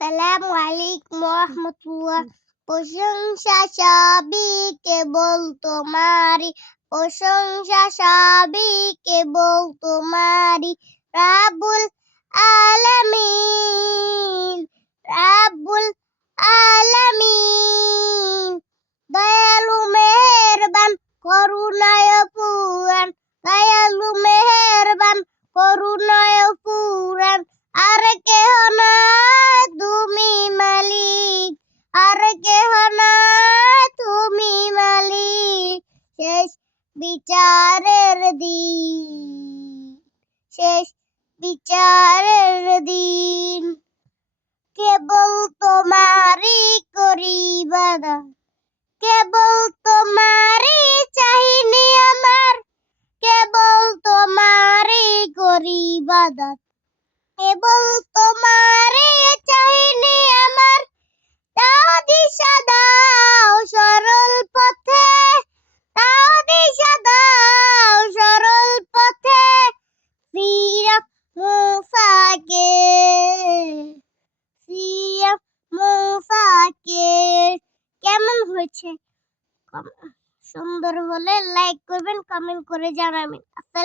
আসসালামু আলাইকুম ওয়া রাহমাতুল্লাহ। প্রশংসা সবই কেবল তোমারই, প্রশংসা সবই কেবল তোমারই। রাব্বুল আলামিন, রাব্বুল আলামিন, দয়ালু মেহেরবান করুণায় পুরান, দয়ালু মেহেরবান করুণায় পুরান। আর কেহ নাই তুমি মালিক, আর কেহ নাই তুমি মালিক। শেষ বিচারের দিন, শেষ বিচারের দিন, কেবল তোমারই করি ইবাদত, কেবল তোমারই চাহিনি আমার, কেবল তোমারই করি ইবাদত, কেবল তোমারই চাহিনি আমার। দাও দিশা দাও সরল পথে, দাও দিশা দাও সরল পথে। সিরাত মুসাকে, সিরাত মুসাকে। কেমন হয়েছে? সুন্দর হলে লাইক করবেন, কমেন্ট করে জানাবেন।